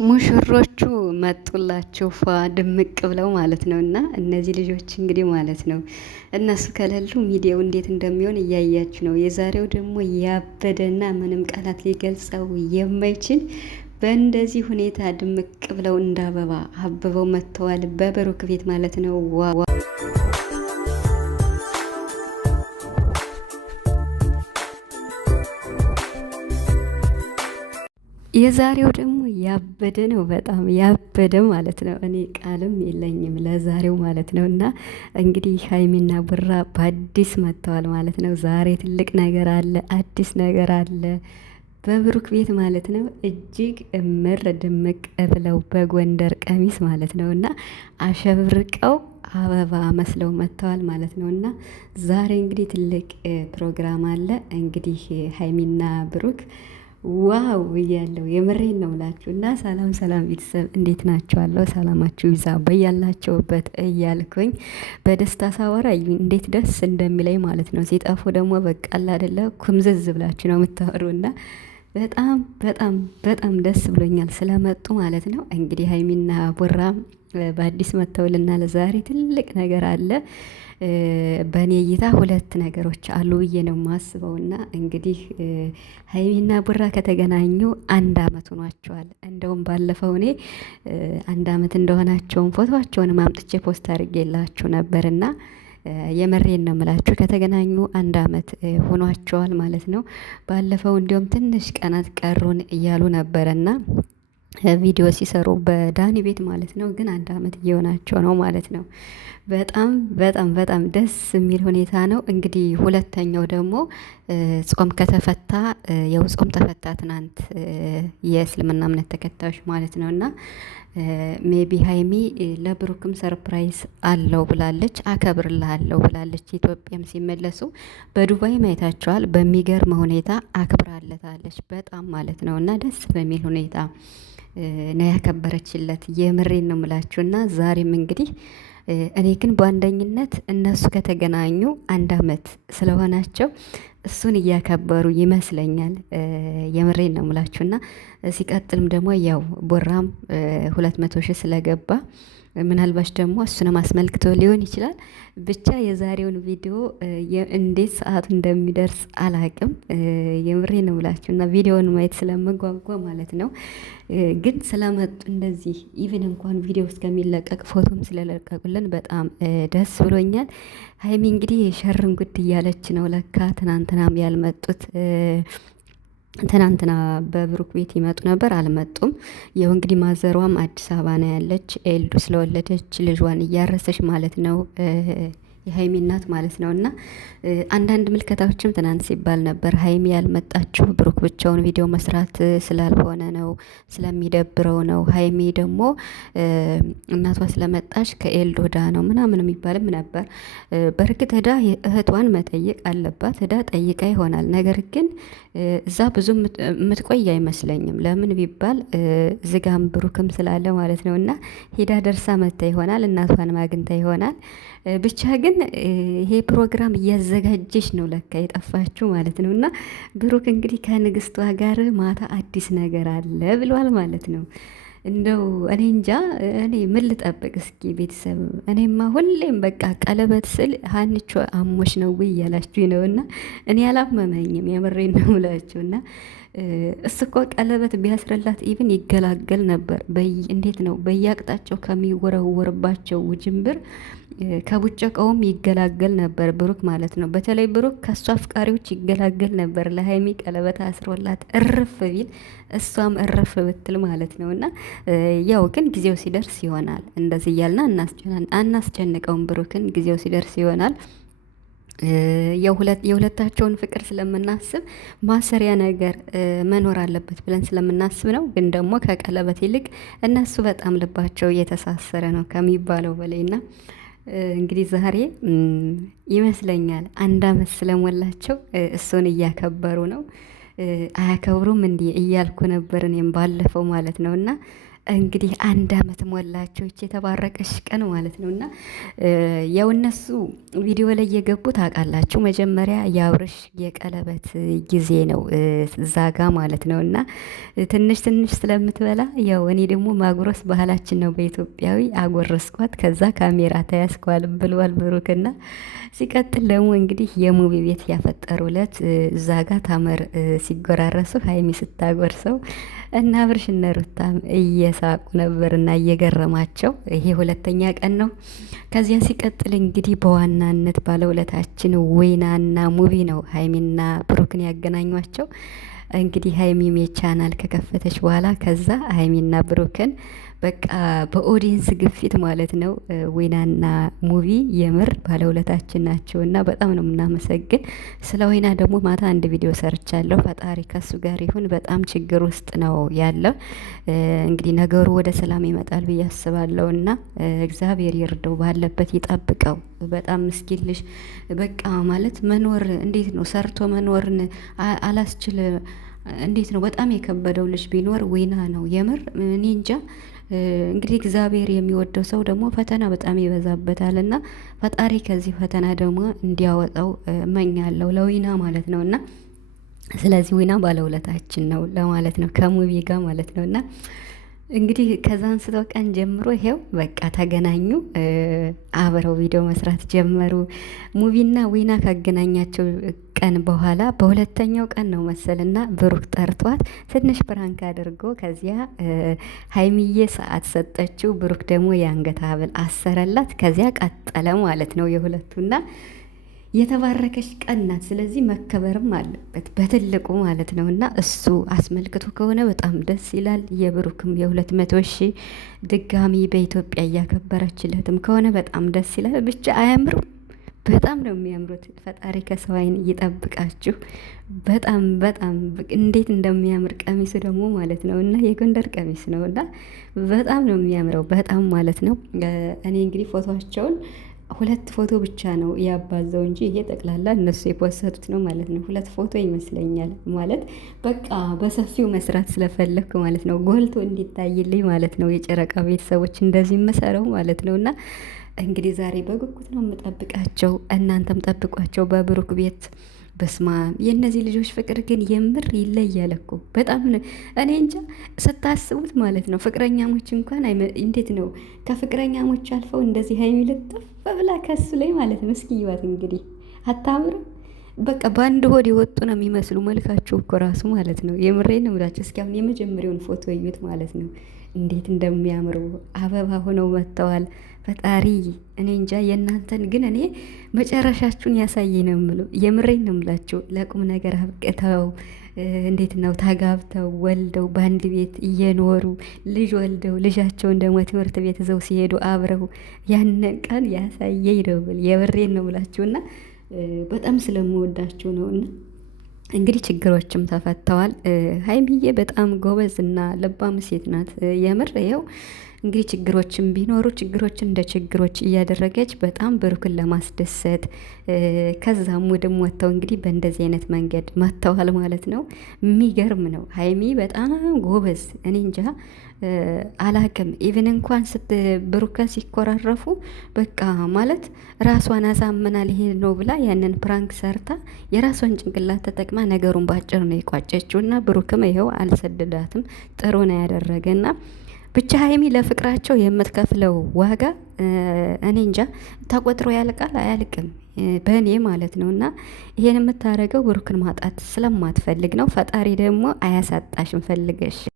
ሙሽሮቹ መጡላችሁ ፏ ድምቅ ብለው ማለት ነው። እና እነዚህ ልጆች እንግዲህ ማለት ነው እነሱ ከሌሉ ሚዲያው እንዴት እንደሚሆን እያያችሁ ነው። የዛሬው ደግሞ ያበደና ምንም ቃላት ሊገልጸው የማይችል በእንደዚህ ሁኔታ ድምቅ ብለው እንደ አበባ አብበው መጥተዋል። በብሩክ ቤት ማለት ነው። ዋ የዛሬው ደግሞ ያበደ ነው። በጣም ያበደ ማለት ነው። እኔ ቃልም የለኝም ለዛሬው ማለት ነው። እና እንግዲህ ሀይሚና ቡራ በአዲስ መጥተዋል ማለት ነው። ዛሬ ትልቅ ነገር አለ፣ አዲስ ነገር አለ በብሩክ ቤት ማለት ነው። እጅግ እምር ድምቅ ብለው በጎንደር ቀሚስ ማለት ነው እና አሸብርቀው አበባ መስለው መጥተዋል ማለት ነው። እና ዛሬ እንግዲህ ትልቅ ፕሮግራም አለ። እንግዲህ ሀይሚና ብሩክ ዋው ብያለሁ። የምሬን ነው ምላችሁ እና ሰላም ሰላም ቤተሰብ እንዴት ናችኋለሁ? ሰላማችሁ ይዛ በያላችሁበት እያልኩኝ በደስታ ሳወራ እንዴት ደስ እንደሚለኝ ማለት ነው። ሲጠፉ ደግሞ በቃል አይደለ ኩምዝዝ ብላችሁ ነው የምታወሩና በጣም በጣም በጣም ደስ ብሎኛል ስለመጡ ማለት ነው። እንግዲህ ሀይሚና ቡራ በአዲስ መጥተውልናል። ዛሬ ትልቅ ነገር አለ። በእኔ እይታ ሁለት ነገሮች አሉ ብዬ ነው የማስበውና እንግዲህ ሀይሚና ቡራ ከተገናኙ አንድ አመት ሆኗቸዋል። እንደውም ባለፈው እኔ አንድ አመት እንደሆናቸውን ፎቶቸውን አምጥቼ ፖስት አድርጌላችሁ ነበርና የመሬን ነው የምላችሁ። ከተገናኙ አንድ አመት ሆኗቸዋል ማለት ነው። ባለፈው እንዲሁም ትንሽ ቀናት ቀሩን እያሉ ነበረና ቪዲዮ ሲሰሩ በዳኒ ቤት ማለት ነው። ግን አንድ አመት እየሆናቸው ነው ማለት ነው። በጣም በጣም በጣም ደስ የሚል ሁኔታ ነው። እንግዲህ ሁለተኛው ደግሞ ጾም ከተፈታ ያው ጾም ተፈታ ትናንት የእስልምና እምነት ተከታዮች ማለት ነው። እና ሜቢ ሀይሚ ለብሩክም ሰርፕራይዝ አለው ብላለች፣ አከብርልሃለሁ ብላለች። ኢትዮጵያም ሲመለሱ በዱባይ ማየታቸዋል። በሚገርም ሁኔታ አክብራለታለች በጣም ማለት ነው። እና ደስ በሚል ሁኔታ ነው ያከበረችለት። የምሬን ነው የምላችሁ። እና ዛሬም እንግዲህ እኔ ግን በአንደኝነት እነሱ ከተገናኙ አንድ አመት ስለሆናቸው እሱን እያከበሩ ይመስለኛል። የምሬን ነው የምላችሁና ሲቀጥልም ደግሞ ያው ቦራም 200,000 ስለገባ ምናልባች ደግሞ እሱንም አስመልክቶ ሊሆን ይችላል። ብቻ የዛሬውን ቪዲዮ እንዴት ሰዓቱ እንደሚደርስ አላቅም። የምሬ ነው ብላችሁ እና ቪዲዮውን ማየት ስለምጓጓ ማለት ነው። ግን ስለመጡ እንደዚህ ኢቭን እንኳን ቪዲዮ እስከሚለቀቅ ፎቶም ስለለቀቁልን በጣም ደስ ብሎኛል። ሀይሚ እንግዲህ ሸርን ጉድ እያለች ነው ለካ ትናንትናም ያልመጡት ትናንትና በብሩክ ቤት ይመጡ ነበር፣ አልመጡም። ይኸው እንግዲህ ማዘሯም አዲስ አበባ ነው ያለች። ኤልዱ ስለወለደች ልጇን እያረሰች ማለት ነው የሀይሚ እናት ማለት ነው። እና አንዳንድ ምልከታዎችም ትናንት ሲባል ነበር ሀይሚ ያልመጣችሁ ብሩክ ብቻውን ቪዲዮ መስራት ስላልሆነ ነው፣ ስለሚደብረው ነው። ሀይሚ ደግሞ እናቷ ስለመጣች ከኤልዶ ዳ ነው ምናምን የሚባልም ነበር። በእርግጥ ሄዳ እህቷን መጠየቅ አለባት። ሄዳ ጠይቃ ይሆናል። ነገር ግን እዛ ብዙ የምትቆይ አይመስለኝም። ለምን ቢባል ዝጋም ብሩክም ስላለ ማለት ነው። እና ሄዳ ደርሳ መታ ይሆናል፣ እናቷን ማግኝታ ይሆናል። ብቻ ግን ይሄ ፕሮግራም እያዘጋጀች ነው ለካ የጠፋችው ማለት ነው። እና ብሩክ እንግዲህ ከንግስቷ ጋር ማታ አዲስ ነገር አለ ብሏል ማለት ነው። እንደው እኔ እንጃ፣ እኔ ምን ልጠብቅ እስኪ ቤተሰብ። እኔማ ሁሌም በቃ ቀለበት ስል ሀንቾ አሞሽ ነው ወይ እያላችሁ ነው። እና እኔ አላመመኝም፣ የምሬን ነው ብላችሁ እና እሱ እኮ ቀለበት ቢያስረላት ኢቭን ይገላገል ነበር። እንዴት ነው በየአቅጣጫው ከሚወረወርባቸው ውጅንብር ከቡጨቀውም ይገላገል ነበር ብሩክ ማለት ነው። በተለይ ብሩክ ከእሱ አፍቃሪዎች ይገላገል ነበር። ለሀይሚ ቀለበት አስሮላት እርፍ ቢል እሷም እርፍ ብትል ማለት ነው። እና ያው ግን ጊዜው ሲደርስ ይሆናል። እንደዚህ እያልና አናስጨንቀውም ብሩክን፣ ጊዜው ሲደርስ ይሆናል። የሁለታቸውን ፍቅር ስለምናስብ ማሰሪያ ነገር መኖር አለበት ብለን ስለምናስብ ነው። ግን ደግሞ ከቀለበት ይልቅ እነሱ በጣም ልባቸው እየተሳሰረ ነው ከሚባለው በላይና እንግዲህ ዛሬ ይመስለኛል አንድ አመት ስለሞላቸው እሱን እያከበሩ ነው። አያከብሩም እንዲህ እያልኩ ነበር እኔም ባለፈው ማለት ነው። እና እንግዲህ 1 አመት ሞላቸው ይች የተባረቀች ቀን ማለት ነው። እና ያው እነሱ ቪዲዮ ላይ የገቡ ታውቃላችሁ፣ መጀመሪያ የአብርሽ የቀለበት ጊዜ ነው እዛ ጋ ማለት ነው። እና ትንሽ ትንሽ ስለምትበላ ያው እኔ ደግሞ ማጉረስ ባህላችን ነው በኢትዮጵያዊ አጎረስኳት። ከዛ ካሜራ ተያዝኳል ብሏል ብሩክና ሲቀጥል ደግሞ እንግዲህ የሙቢ ቤት ያፈጠሩለት እዛ ጋ ታመር ሲጎራረሱ ሀይሚ ስታጎርሰው እና አብርሽ እነ ሩታም እየሳቁ ነበርና እየገረማቸው ይሄ 2ኛ ቀን ነው። ከዚያ ሲቀጥል እንግዲህ በዋናነት ባለውለታችን ወይናና ሙቢ ነው ሀይሚና ብሩክን ያገናኟቸው። እንግዲህ ሀይሚም የቻናል ከከፈተች በኋላ ከዛ ሀይሚና ብሩክን በቃ በኦዲየንስ ግፊት ማለት ነው ወይናና ሙቪ የምር ባለውለታችን ናቸው እና በጣም ነው የምናመሰግን። ስለ ወይና ደግሞ ማታ አንድ ቪዲዮ ሰርቻለሁ። ፈጣሪ ከሱ ጋር ይሁን። በጣም ችግር ውስጥ ነው ያለው። እንግዲህ ነገሩ ወደ ሰላም ይመጣል ብዬ አስባለሁ እና እግዚአብሔር ይርደው፣ ባለበት ይጠብቀው። በጣም ምስኪን ልጅ በቃ ማለት መኖር እንዴት ነው ሰርቶ መኖርን አላስችል እንዴት ነው በጣም የከበደው ልጅ ቢኖር ወይና ነው የምር እኔ እንጃ። እንግዲህ እግዚአብሔር የሚወደው ሰው ደግሞ ፈተና በጣም ይበዛበታል እና ፈጣሪ ከዚህ ፈተና ደግሞ እንዲያወጣው እመኛለሁ ለዊና ማለት ነው። እና ስለዚህ ዊና ባለውለታችን ነው ለማለት ነው ከሙቪ ጋር ማለት ነው። እና እንግዲህ ከዛ አንስተው ቀን ጀምሮ ይሄው በቃ ተገናኙ፣ አብረው ቪዲዮ መስራት ጀመሩ። ሙቪና ዊና ካገናኛቸው ቀን በኋላ በሁለተኛው ቀን ነው መሰልና ብሩክ ጠርቷት ትንሽ ፕራንክ አድርጎ ከዚያ ሀይሚዬ ሰዓት ሰጠችው፣ ብሩክ ደግሞ የአንገት ሀብል አሰረላት። ከዚያ ቀጠለ ማለት ነው የሁለቱና የተባረከች ቀን ናት። ስለዚህ መከበርም አለበት በትልቁ ማለት ነው። እና እሱ አስመልክቶ ከሆነ በጣም ደስ ይላል። የብሩክም የ200,000 ድጋሚ በኢትዮጵያ እያከበረችለትም ከሆነ በጣም ደስ ይላል። ብቻ አያምሩም? በጣም ነው የሚያምሩት። ፈጣሪ ከሰው ዓይን ይጠብቃችሁ። በጣም በጣም እንዴት እንደሚያምር ቀሚሱ ደግሞ ማለት ነው እና የጎንደር ቀሚስ ነው እና በጣም ነው የሚያምረው በጣም ማለት ነው። እኔ እንግዲህ ፎቶቸውን 2 ፎቶ ብቻ ነው ያባዛው እንጂ ይሄ ጠቅላላ እነሱ የፖሰቱት ነው ማለት ነው። 2 ፎቶ ይመስለኛል ማለት በቃ በሰፊው መስራት ስለፈለኩ ማለት ነው፣ ጎልቶ እንዲታይልኝ ማለት ነው። የጨረቃ ቤተሰቦች እንደዚህ መሰረው ማለት ነው። እና እንግዲህ ዛሬ በጉጉት ነው የምጠብቃቸው፣ እናንተም ጠብቋቸው በብሩክ ቤት። በስማ የእነዚህ ልጆች ፍቅር ግን የምር ይለያል እኮ በጣም እኔ እንጃ ስታስቡት ማለት ነው። ፍቅረኛሞች እንኳን እንዴት ነው ከፍቅረኛሞች አልፈው እንደዚህ ሀይሚ ልጥፍ ብላ ከሱ ላይ ማለት ነው። እስኪ ይዋት እንግዲህ አታምርም? በቃ በአንድ ሆድ የወጡ ነው የሚመስሉ መልካቸው እኮ ራሱ ማለት ነው። የምሬን ነው ብላችሁ እስኪ አሁን የመጀመሪያውን ፎቶ እዩት ማለት ነው። እንዴት እንደሚያምሩ አበባ ሆነው መጥተዋል። ፈጣሪ እኔ እንጃ የእናንተን ግን እኔ መጨረሻችሁን ያሳይ ነው የምለው። የምሬን ነው የምላችሁ። ለቁም ነገር አብቅተው እንዴት ነው ተጋብተው ወልደው በአንድ ቤት እየኖሩ ልጅ ወልደው ልጃቸውን ደግሞ ትምህርት ቤት ይዘው ሲሄዱ አብረው ያንን ቀን ያሳየኝ ነው ብል የምሬን ነው ብላችሁና በጣም ስለምወዳችሁ ነውና እንግዲህ ችግሮችም ተፈተዋል። ሀይሚዬ በጣም ጎበዝ እና ልባም ሴት ናት። የምር ይኸው እንግዲህ ችግሮችን ቢኖሩ ችግሮችን እንደ ችግሮች እያደረገች በጣም ብሩክን ለማስደሰት ከዛም ወደም ወጥተው እንግዲህ በእንደዚህ አይነት መንገድ መጥተዋል ማለት ነው። የሚገርም ነው። ሀይሚ በጣም ጎበዝ። እኔ እንጃ አላቅም። ኢቭን እንኳን ብሩከ ሲኮራረፉ በቃ ማለት ራሷን አሳምና ሊሄድ ነው ብላ ያንን ፕራንክ ሰርታ የራሷን ጭንቅላት ተጠቅማ ነገሩን ባጭር ነው የቋጨችው። እና ብሩክም ይኸው አልሰደዳትም፣ ጥሩ ነው ያደረገና ብቻ ሀይሚ ለፍቅራቸው የምትከፍለው ዋጋ እኔ እንጃ ተቆጥሮ ያልቃል አያልቅም፣ በእኔ ማለት ነው። እና ይሄን የምታደርገው ብሩክን ማጣት ስለማትፈልግ ነው። ፈጣሪ ደግሞ አያሳጣሽም ፈልገሽ